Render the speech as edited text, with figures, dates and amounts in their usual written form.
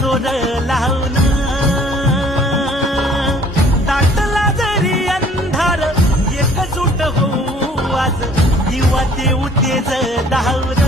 जोर लावून दाटला जरी अंधार एकजूट होऊ आज दिवा देऊ तेज धावून